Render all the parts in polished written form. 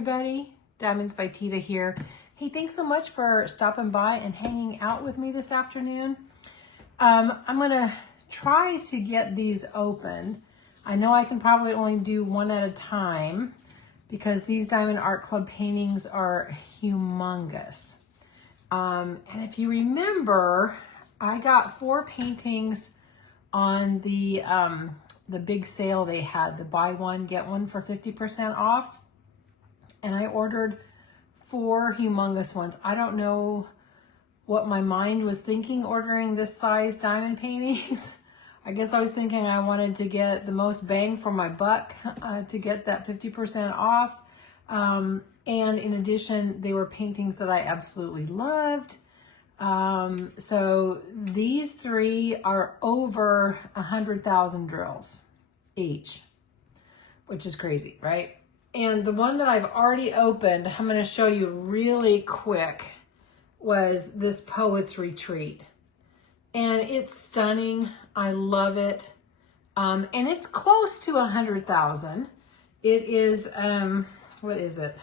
everybody, DiamondsByTeeda here. Hey, thanks so much for stopping by and hanging out with me this afternoon. I'm gonna try to get these open. I know I can probably only do one at a time because these Diamond Art Club paintings are humongous. And if you remember, I got 4 paintings on the big sale they had, the buy one, get one for 50% off. And I ordered 4 humongous ones. I don't know what my mind was thinking ordering this size diamond paintings. I guess I was thinking I wanted to get the most bang for my buck to get that 50% off. And in addition, they were paintings that I absolutely loved. So these 3 are over 100,000 drills each, which is crazy, right? And the one that I've already opened, I'm going to show you really quick, was this Poet's Retreat. And it's stunning. I love it. And it's close to 100,000. It is, what is it?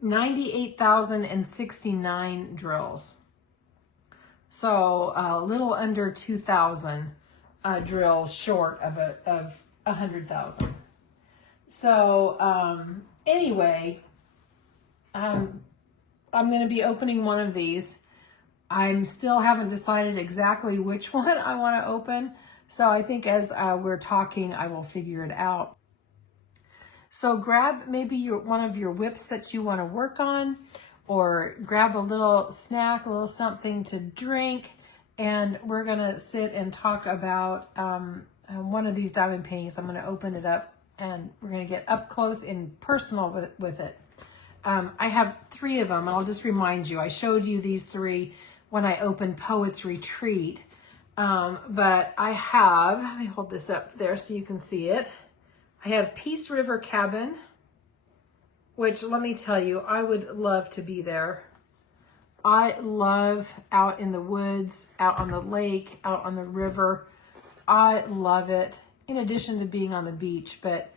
98,069 drills. So a little under 2,000 drills short of 100,000. So anyway, I'm going to be opening one of these. I still haven't decided exactly which one I want to open. So I think as we're talking, I will figure it out. So grab maybe one of your whips that you want to work on, or grab a little snack, a little something to drink, and we're going to sit and talk about one of these diamond paintings. I'm going to open it up and we're going to get up close and personal with it. I have 3 of them, and I'll just remind you, I showed you these 3 when I opened Poet's Retreat. But I have, let me hold this up there so you can see it. I have Peace River Cabin, which, let me tell you, I would love to be there. I love out in the woods, out on the lake, out on the river. I love it, in addition to being on the beach. But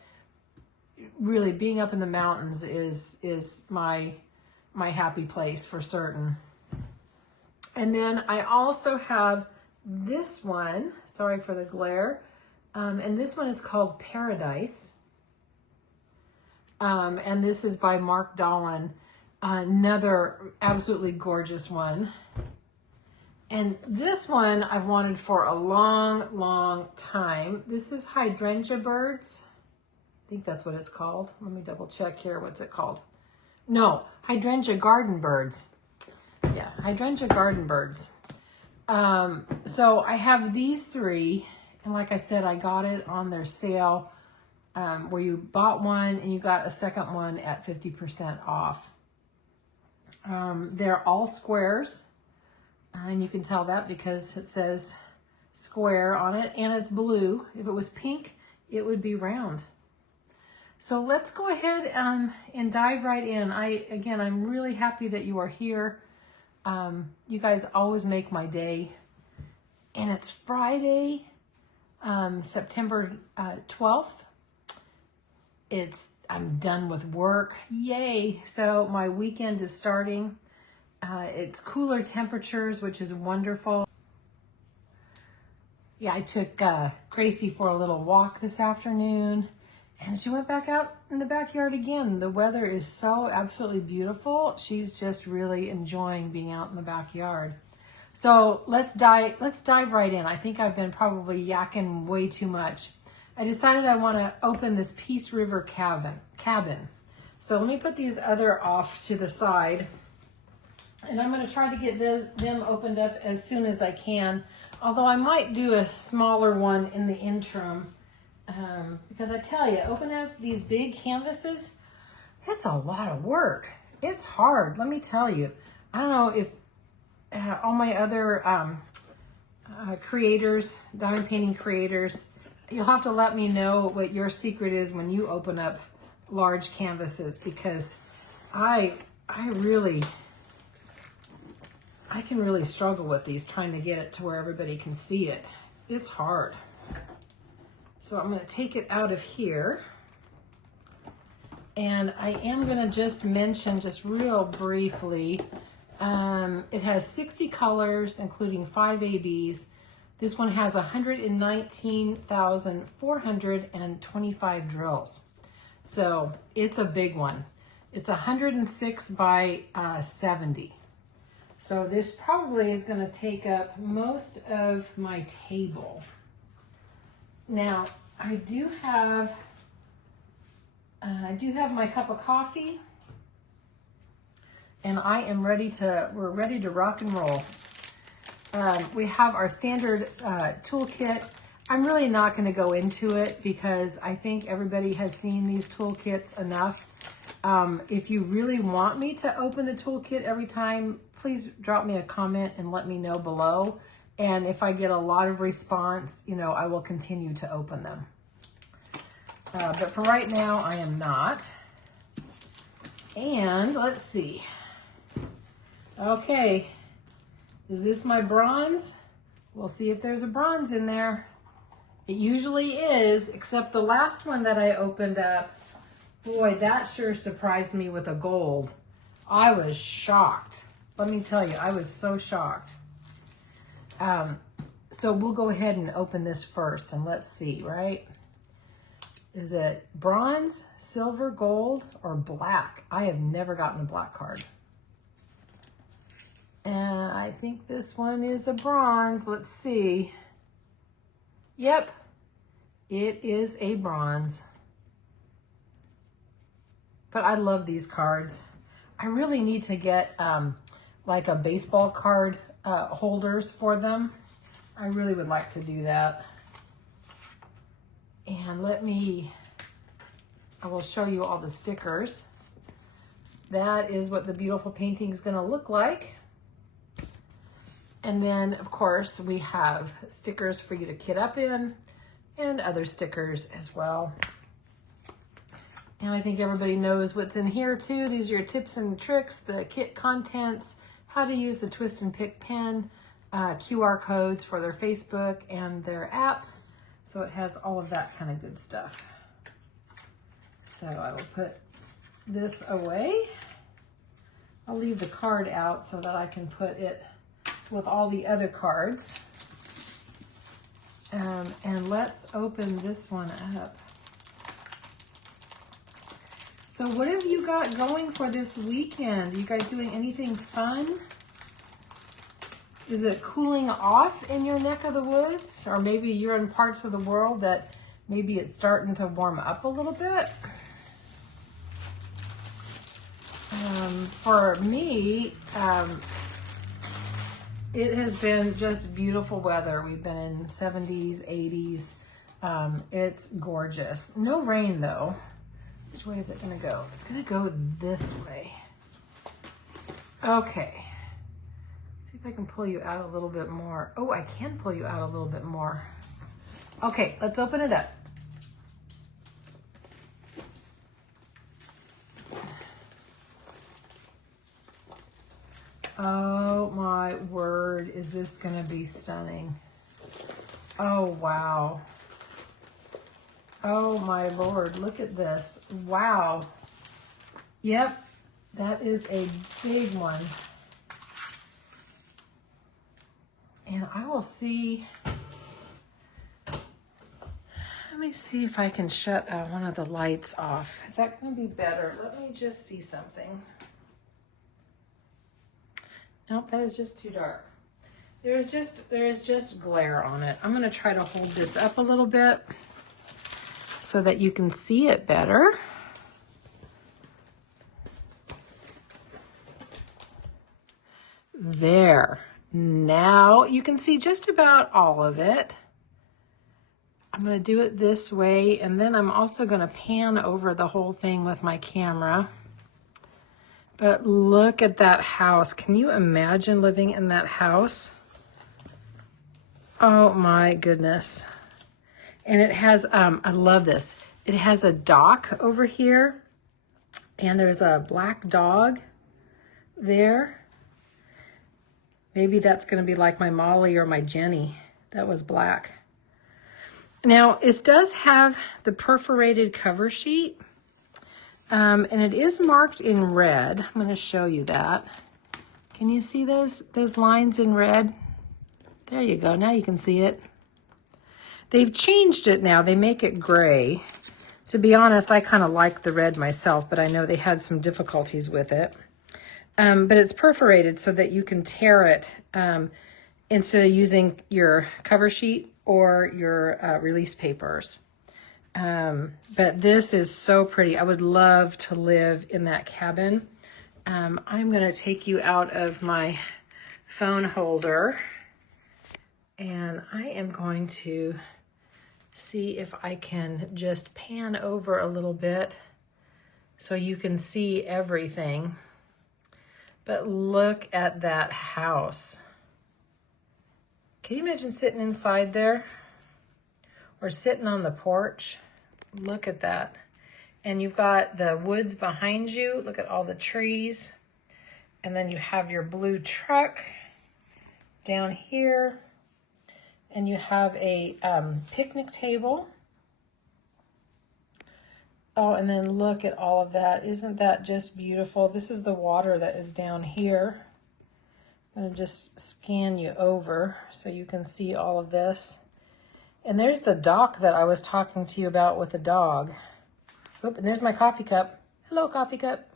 really, being up in the mountains is my happy place for certain. And then I also have this one, sorry for the glare, and this one is called Paradise. And this is by Mark Dolan, another absolutely gorgeous one. And this one I've wanted for a long, long time. This is Hydrangea Birds. I think that's what it's called. Let me double check here. What's it called? No, Hydrangea Garden Birds. Yeah, Hydrangea Garden Birds. So I have these 3. And like I said, I got it on their sale where you bought one and you got a second one at 50% off. They're all squares. And you can tell that because it says square on it, and it's blue. If it was pink, it would be round. So let's go ahead and dive right in. Again, I'm really happy that you are here. You guys always make my day. And it's Friday, September 12th. I'm done with work. Yay. So my weekend is starting. It's cooler temperatures, which is wonderful. Yeah, I took Gracie for a little walk this afternoon, and she went back out in the backyard again. The weather is so absolutely beautiful. She's just really enjoying being out in the backyard. So let's dive right in. I think I've been probably yakking way too much. I decided I want to open this Peace River cabin. So let me put these other off to the side. And I'm going to try to get them opened up as soon as I can. Although I might do a smaller one in the interim. Because I tell you, opening up these big canvases, it's a lot of work. It's hard, let me tell you. I don't know if all my other creators, diamond painting creators, you'll have to let me know what your secret is when you open up large canvases, because I can really struggle with these, trying to get it to where everybody can see it. It's hard. So I'm going to take it out of here And I am going to just mention, just real briefly, it has 60 colors, including 5 ABs. This one has 119,425 drills. So it's a big one. It's 106 by 70. So this probably is going to take up most of my table. Now, I do have my cup of coffee, and we're ready to rock and roll. We have our standard toolkit. I'm really not going to go into it because I think everybody has seen these toolkits enough. If you really want me to open the toolkit every time, please drop me a comment and let me know below. And if I get a lot of response, you know, I will continue to open them. But for right now, I am not. And let's see. Okay, is this my bronze? We'll see if there's a bronze in there. It usually is, except the last one that I opened up, boy, that sure surprised me with a gold. I was shocked. Let me tell you, I was so shocked. So we'll go ahead and open this first and let's see, right? Is it bronze, silver, gold, or black? I have never gotten a black card. And I think this one is a bronze. Let's see. Yep, it is a bronze. But I love these cards. I really need to get like a baseball card holders for them. I really would like to do that. And I will show you all the stickers. That is what the beautiful painting is going to look like. And then, of course, we have stickers for you to kit up in and other stickers as well. And I think everybody knows what's in here too. These are your tips and tricks, the kit contents, how to use the twist and pick pen, QR codes for their Facebook and their app. So it has all of that kind of good stuff. So I will put this away. I'll leave the card out so that I can put it with all the other cards. And let's open this one up. So what have you got going for this weekend? Are you guys doing anything fun? Is it cooling off in your neck of the woods? Or maybe you're in parts of the world that maybe it's starting to warm up a little bit? For me, it has been just beautiful weather. We've been in 70s, 80s. It's gorgeous. No rain though. Which way is it gonna go? It's gonna go this way. Okay. See if I can pull you out a little bit more. Oh, I can pull you out a little bit more. Okay, let's open it up. Oh my word, is this gonna be stunning? Oh wow. Oh my Lord, look at this. Wow. Yep, that is a big one. And I will see, let me see if I can shut one of the lights off. Is that gonna be better? Let me just see something. Nope, that is just too dark. There is just glare on it. I'm gonna try to hold this up a little bit so that you can see it better. There. Now you can see just about all of it. I'm going to do it this way, and then I'm also going to pan over the whole thing with my camera. But look at that house. Can you imagine living in that house? Oh my goodness. And it has, I love this. It has a dock over here, and there's a black dog there. Maybe that's going to be like my Molly or my Jenny. That was black. Now, it does have the perforated cover sheet. And it is marked in red. I'm going to show you that. Can you see those lines in red? There you go. Now you can see it. They've changed it now. They make it gray. To be honest, I kind of like the red myself, but I know they had some difficulties with it. But it's perforated so that you can tear it instead of using your cover sheet or your release papers. But this is so pretty. I would love to live in that cabin. I'm going to take you out of my phone holder, and I am going to see if I can just pan over a little bit so you can see everything. But look at that house. Can you imagine sitting inside there or sitting on the porch? Look at that. And you've got the woods behind you. Look at all the trees. And then you have your blue truck down here. And you have a picnic table. Oh, and then look at all of that. Isn't that just beautiful? This is the water that is down here. I'm going to just scan you over so you can see all of this. And there's the dock that I was talking to you about with the dog. Oop, and there's my coffee cup. Hello, coffee cup.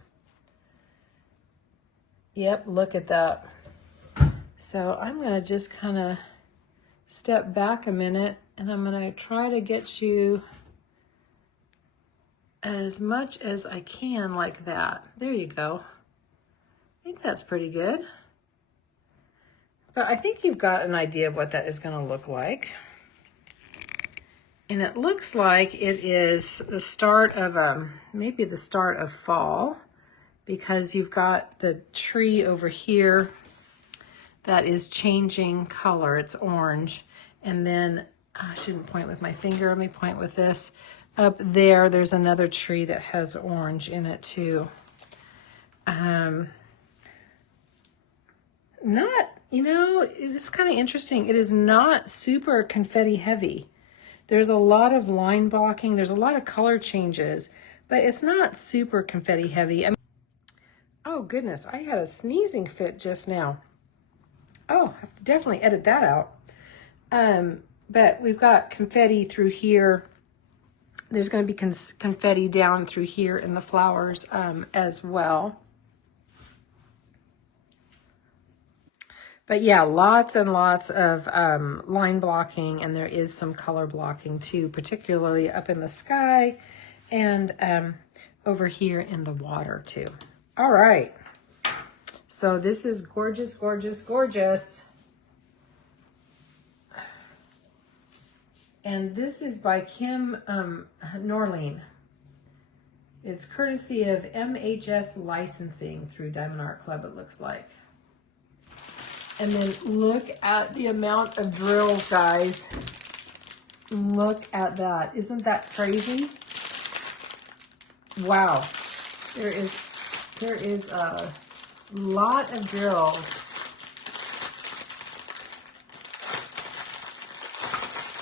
Yep, look at that. So I'm going to just kind of step back a minute, and I'm going to try to get you as much as I can like that. There you go. I think that's pretty good. But I think you've got an idea of what that is going to look like. And it looks like it is the start of maybe the start of fall, because you've got the tree over here that is changing color. It's orange. And then I shouldn't point with my finger. Let me point with this. Up there, there's another tree that has orange in it too. It's kind of interesting. It is not super confetti heavy. There's a lot of line blocking. There's a lot of color changes, but it's not super confetti heavy. Oh goodness, I had a sneezing fit just now. Oh, I have to definitely edit that out. But we've got confetti through here. There's going to be confetti down through here in the flowers as well. But yeah, lots and lots of line blocking, and there is some color blocking too, particularly up in the sky and over here in the water too. All right. So this is gorgeous, gorgeous, gorgeous. And this is by Kim Norline. It's courtesy of MHS Licensing through Diamond Art Club, it looks like. And then look at the amount of drills, guys. Look at that. Isn't that crazy? Wow. There is a lot of drills.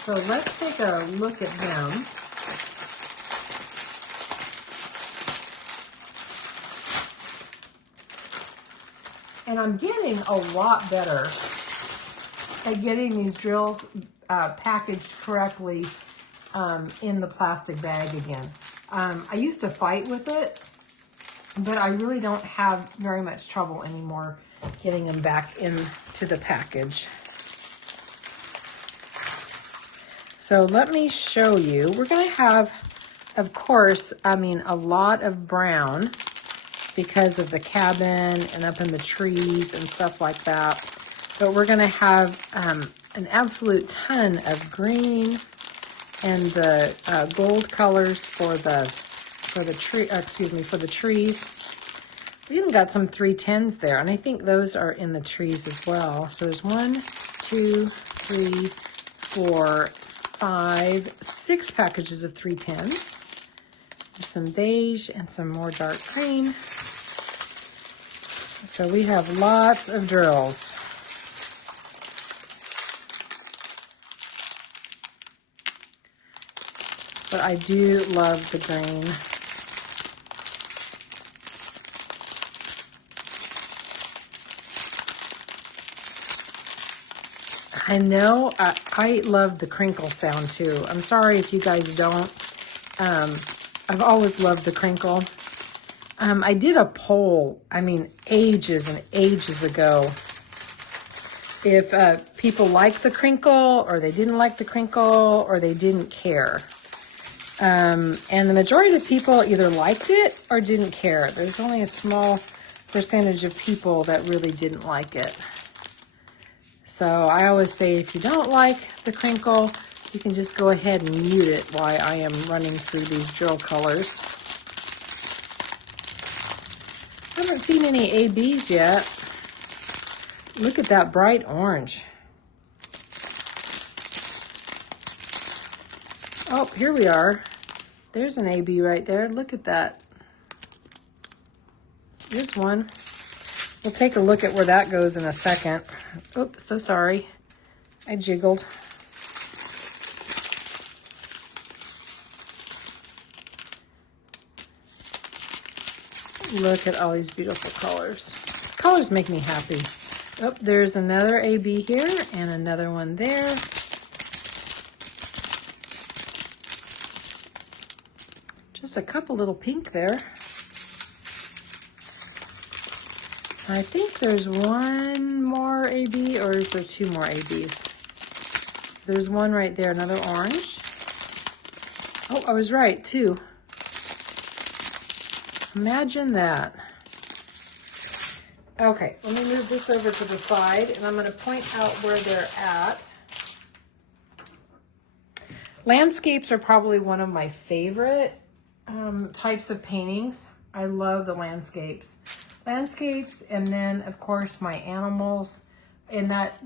So let's take a look at them. And I'm getting a lot better at getting these drills packaged correctly in the plastic bag again. I used to fight with it, but I really don't have very much trouble anymore getting them back into the package. So let me show you. We're going to have, of course, a lot of brown because of the cabin and up in the trees and stuff like that. But we're going to have an absolute ton of green and the gold colors for the trees. We even got some 310s there, and I think those are in the trees as well. So there's 1, 2, 3, 4, 5, 6 packages of 310s. There's some beige and some more dark green. So we have lots of drills. But I do love the green. I know I love the crinkle sound too. I'm sorry if you guys don't. I've always loved the crinkle. I did a poll, I mean, ages and ages ago, if people liked the crinkle or they didn't like the crinkle or they didn't care. And the majority of people either liked it or didn't care. There's only a small percentage of people that really didn't like it. So I always say if you don't like the crinkle, you can just go ahead and mute it while I am running through these drill colors. I haven't seen any ABs yet. Look at that bright orange. Oh, here we are. There's an AB right there. Look at that. There's one. We'll take a look at where that goes in a second. Oops, so sorry. I jiggled. Look at all these beautiful colors. Colors make me happy. Oh, there's another AB here and another one there. Just a couple little pink there. I think there's one more AB, or is there two more ABs? There's one right there, another orange. Oh, I was right, two. Imagine that. Okay, let me move this over to the side, and I'm going to point out where they're at. Landscapes are probably one of my favorite types of paintings. I love the landscapes. Landscapes, and then, of course, my animals. And that,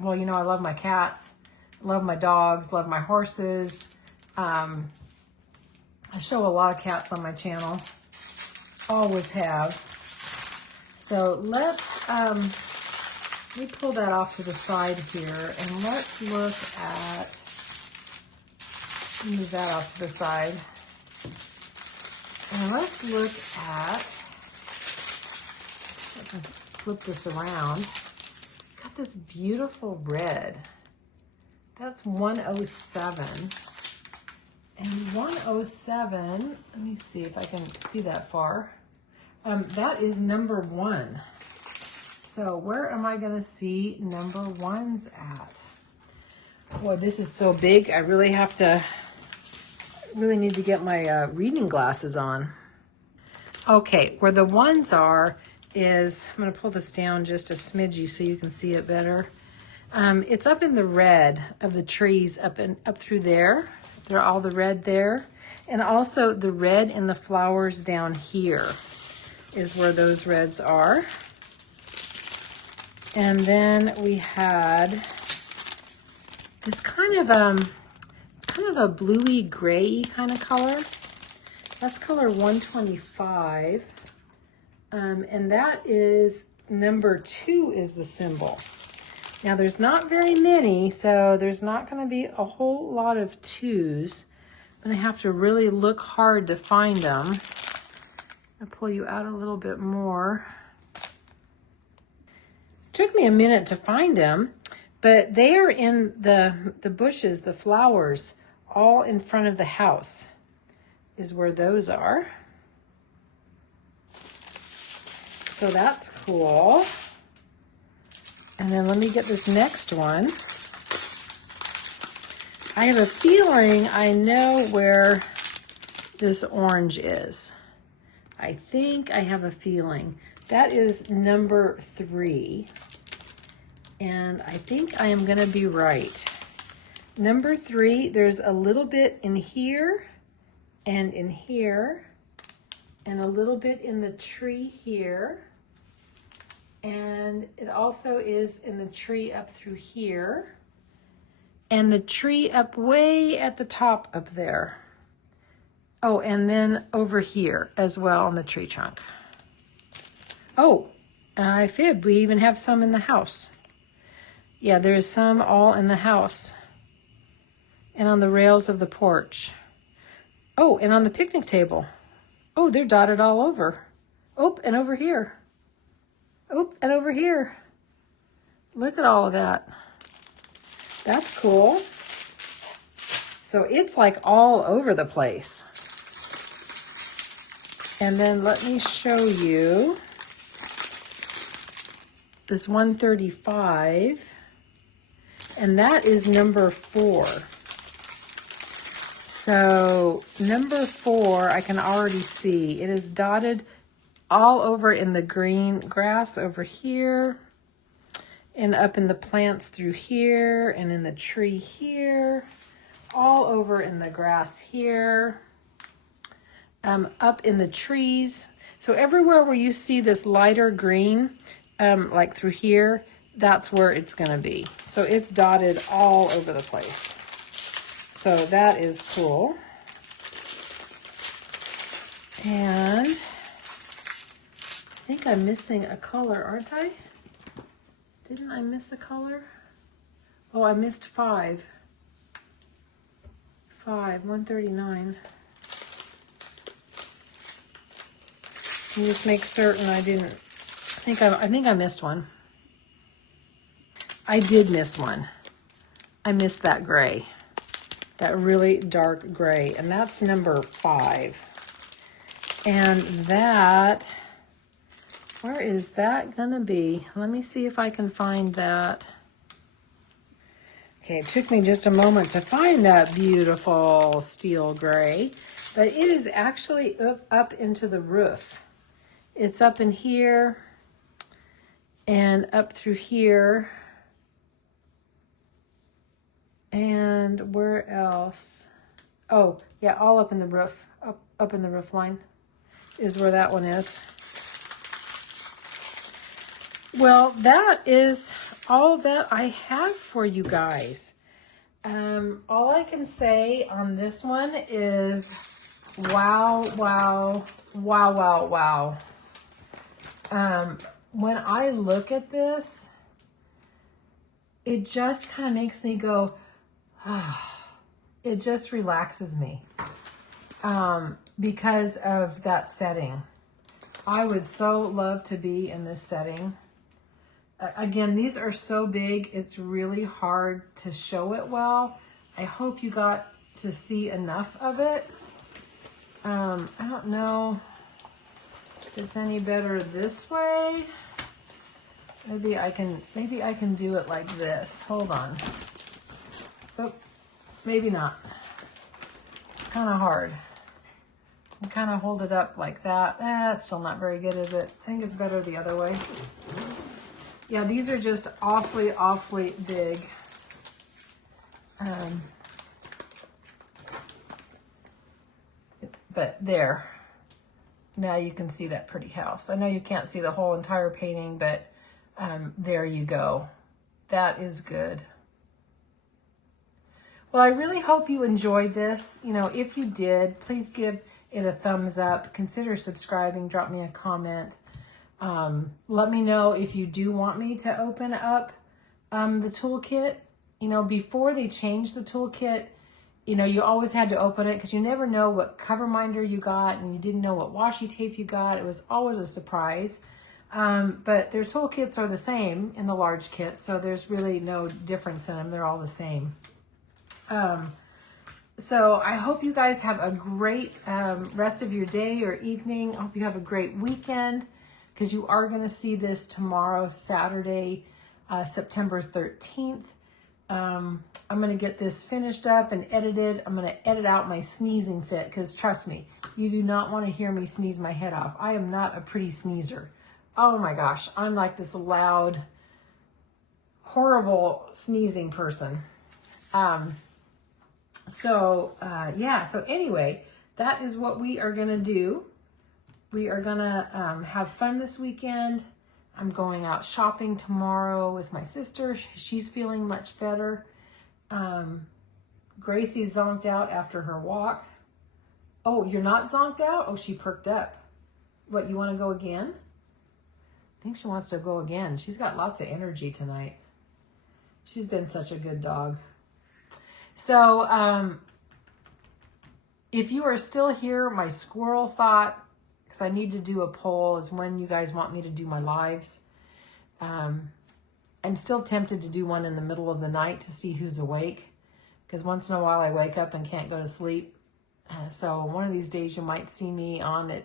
well, you know, I love my cats, love my dogs, love my horses. I show a lot of cats on my channel. Always have. So let's, let me pull that off to the side here, and let's look at, move that off to the side. And let's look at, I can flip this around. Got this beautiful red. That's 107. And 107, let me see if I can see that far. That is number 1. So where am I going to see number 1s at? Boy, this is so big. I really need to get my reading glasses on. Okay, where the 1s are is, I'm going to pull this down just a smidgy so you can see it better. It's up in the red of the trees up through there. They're all the red there. And also the red in the flowers down here is where those reds are. And then we had this kind of, it's kind of a bluey gray kind of color. That's color 125. And that is number 2 is the symbol. Now there's not very many, so there's not going to be a whole lot of 2s. I'm going to have to really look hard to find them. I'll pull you out a little bit more. Took me a minute to find them, but they are in the bushes, the flowers, all in front of the house is where those are. So that's cool. And then let me get this next one. I have a feeling I know where this orange is. I think I have a feeling. That is number 3. And I think I am going to be right. Number 3, there's a little bit in here and in here and a little bit in the tree here. And it also is in the tree up through here and the tree up way at the top up there. Oh, and then over here as well on the tree trunk. Oh, and I fibbed. We even have some in the house. Yeah, there's some all in the house and on the rails of the porch. Oh, and on the picnic table. Oh, they're dotted all over. Oh, and over here. Oh, and over here. Look at all of that. That's cool. So it's like all over the place. And then let me show you this 135. And that is number 4. So number 4, I can already see it is dotted all over in the green grass over here, and up in the plants through here, and in the tree here, all over in the grass here, up in the trees. So everywhere where you see this lighter green, like through here, that's where it's gonna be. So it's dotted all over the place. So that is cool. And I think I'm missing a color, aren't I? Didn't I miss a color? Oh, I missed 5. 139. And just make certain I didn't. I think I missed one. I did miss one. I missed that gray. That really dark gray, and that's number 5. And that, where is that gonna be? Let me see if I can find that. Okay, it took me just a moment to find that beautiful steel gray, but it is actually up into the roof. It's up in here and up through here. And where else? Oh, yeah, all up in the roof, up in the roof line is where that one is. Well, that is all that I have for you guys. All I can say on this one is wow, wow, wow, wow, wow. When I look at this, it just kind of makes me go, it just relaxes me because of that setting. I would so love to be in this setting. Again, these are so big, it's really hard to show it well. I hope you got to see enough of it. I don't know if it's any better this way. Maybe I can do it like this. Hold on. Oh, maybe not. It's kind of hard. You kind of hold it up like that. It's still not very good, is it? I think it's better the other way. Yeah, these are just awfully, awfully big. But there. Now you can see that pretty house. I know you can't see the whole entire painting, but there you go. That is good. Well, I really hope you enjoyed this. You know, if you did, please give it a thumbs up. Consider subscribing. Drop me a comment. Let me know if you do want me to open up the toolkit. You know, before they changed the toolkit, you know, you always had to open it because you never know what cover minder you got and you didn't know what washi tape you got. It was always a surprise. But their toolkits are the same in the large kits, so there's really no difference in them. They're all the same. So I hope you guys have a great rest of your day or evening. I hope you have a great weekend, because you are going to see this tomorrow, Saturday, September 13th. I'm going to get this finished up and edited. I'm going to edit out my sneezing fit, because trust me, you do not want to hear me sneeze my head off. I am not a pretty sneezer. Oh my gosh, I'm like this loud, horrible sneezing person. Yeah, so anyway, that is what we are going to do. We are going to have fun this weekend. I'm going out shopping tomorrow with my sister. She's feeling much better. Gracie zonked out after her walk. Oh, you're not zonked out? Oh, she perked up. What, you want to go again? I think she wants to go again. She's got lots of energy tonight. She's been such a good dog. So, if you are still here, my squirrel thought, because I need to do a poll, is when you guys want me to do my lives. I'm still tempted to do one in the middle of the night to see who's awake, because once in a while I wake up and can't go to sleep. So one of these days you might see me on at,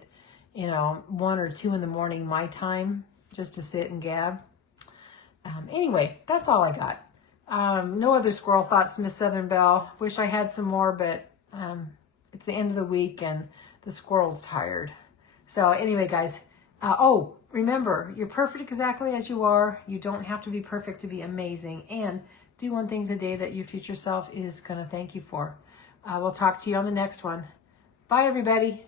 1 or 2 in the morning my time, just to sit and gab. Anyway, that's all I got. No other squirrel thoughts, Miss Southern Belle. Wish I had some more, but it's the end of the week and the squirrel's tired. So anyway, guys, remember, you're perfect exactly as you are. You don't have to be perfect to be amazing. And do one thing today that your future self is going to thank you for. We'll talk to you on the next one. Bye, everybody.